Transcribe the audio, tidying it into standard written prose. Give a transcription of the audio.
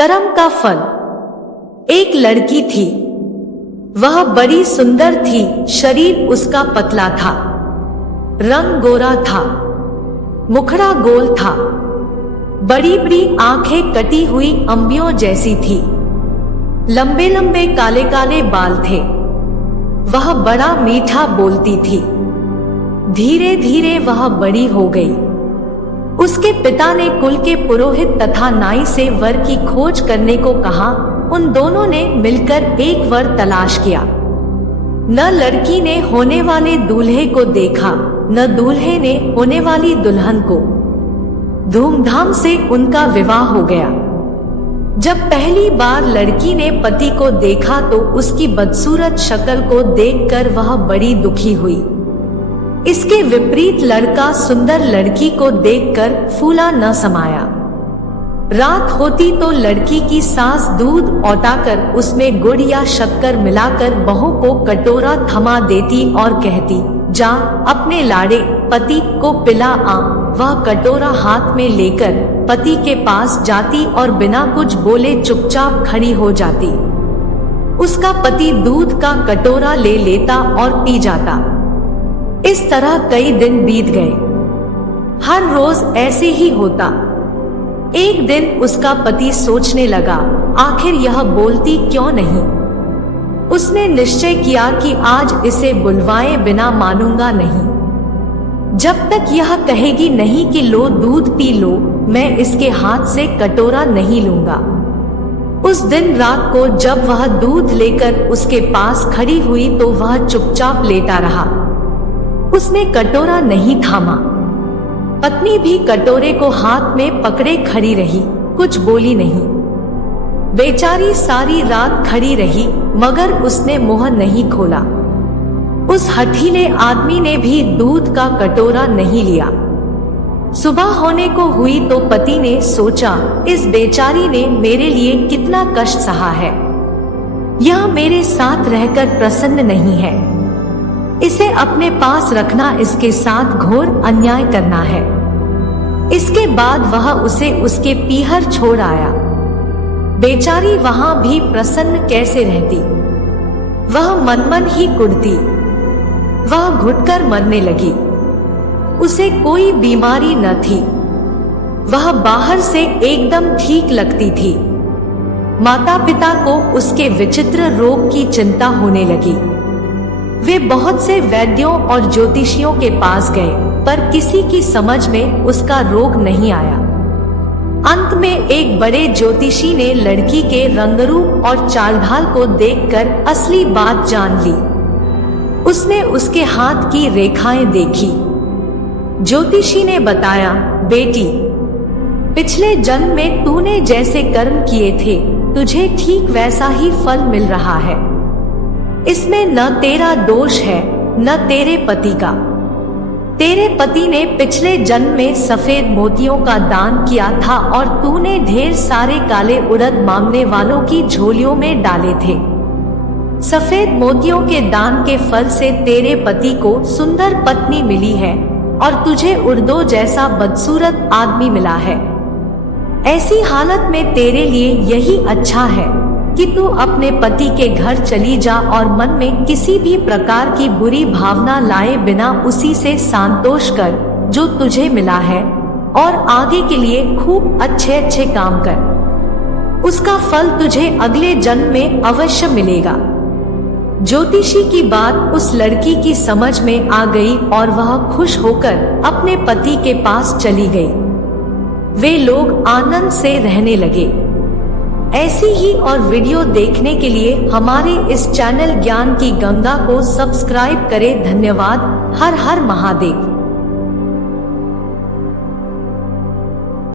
कर्म का फल। एक लड़की थी। वह बड़ी सुंदर थी। शरीर उसका पतला था, रंग गोरा था, मुखड़ा गोल था, बड़ी बड़ी आंखें कटी हुई अंबियों जैसी थी, लंबे लंबे काले काले बाल थे। वह बड़ा मीठा बोलती थी। धीरे धीरे वह बड़ी हो गई। उसके पिता ने कुल के पुरोहित तथा नाई से वर की खोज करने को कहा। उन दोनों ने मिलकर एक वर तलाश किया। न लड़की ने होने वाले दूल्हे को देखा, न दूल्हे ने होने वाली दुल्हन को। धूमधाम से उनका विवाह हो गया। जब पहली बार लड़की ने पति को देखा तो उसकी बदसूरत शक्ल को देखकर वह बड़ी दुखी हुई। इसके विपरीत लड़का सुंदर लड़की को देखकर फूला न समाया। रात होती तो लड़की की सास दूध औटाकर उसमें गुड़ या शक्कर मिलाकर बहू को कटोरा थमा देती और कहती, जा अपने लाड़े पति को पिला आ। वह कटोरा हाथ में लेकर पति के पास जाती और बिना कुछ बोले चुपचाप खड़ी हो जाती। उसका पति दूध का कटोरा ले लेता और पी जाता। इस तरह कई दिन बीत गए। हर रोज ऐसे ही होता। एक दिन उसका पति सोचने लगा, आखिर यह बोलती क्यों नहीं। उसने निश्चय किया कि आज इसे बुलवाए बिना मानूंगा नहीं। जब तक यह कहेगी नहीं कि लो दूध पी लो, मैं इसके हाथ से कटोरा नहीं लूंगा। उस दिन रात को जब वह दूध लेकर उसके पास खड़ी हुई तो वह चुपचाप लेटा रहा। उसने कटोरा नहीं थामा। पत्नी भी कटोरे को हाथ में पकड़े खड़ी रही, कुछ बोली नहीं। बेचारी सारी रात खड़ी रही मगर उसने मुंह नहीं खोला। उस हठीले आदमी ने भी दूध का कटोरा नहीं लिया। सुबह होने को हुई तो पति ने सोचा, इस बेचारी ने मेरे लिए कितना कष्ट सहा है। यह मेरे साथ रहकर प्रसन्न नहीं है। इसे अपने पास रखना इसके साथ घोर अन्याय करना है। इसके बाद वह उसे उसके पीहर छोड़ आया। बेचारी वहां भी प्रसन्न कैसे रहती। वह मन मन ही कुढ़ती। वह घुटकर मरने लगी। उसे कोई बीमारी न थी। वह बाहर से एकदम ठीक लगती थी। माता पिता को उसके विचित्र रोग की चिंता होने लगी। वे बहुत से वैद्यों और ज्योतिषियों के पास गए पर किसी की समझ में उसका रोग नहीं आया। अंत में एक बड़े ज्योतिषी ने लड़की के रंगरूप और चाल ढाल को देखकर असली बात जान ली। उसने उसके हाथ की रेखाएं देखी। ज्योतिषी ने बताया, बेटी, पिछले जन्म में तूने जैसे कर्म किए थे तुझे ठीक वैसा ही फल मिल रहा है। इसमें न तेरा दोष है न तेरे पति का। तेरे पति ने पिछले जन्म में सफेद मोतियों का दान किया था और तूने ढेर सारे काले उड़द मांगने वालों की झोलियों में डाले थे। सफेद मोतियों के दान के फल से तेरे पति को सुंदर पत्नी मिली है और तुझे उड़दों जैसा बदसूरत आदमी मिला है। ऐसी हालत में तेरे लिए यही अच्छा है कि तू अपने पति के घर चली जा और मन में किसी भी प्रकार की बुरी भावना लाए बिना उसी से संतोष कर जो तुझे मिला है और आगे के लिए खूब अच्छे अच्छे काम कर। उसका फल तुझे अगले जन्म में अवश्य मिलेगा। ज्योतिषी की बात उस लड़की की समझ में आ गई और वह खुश होकर अपने पति के पास चली गई। वे लोग आनंद से रहने लगे। ऐसी ही और वीडियो देखने के लिए हमारे इस चैनल ज्ञान की गंगा को सब्सक्राइब करें। धन्यवाद। हर हर महादेव।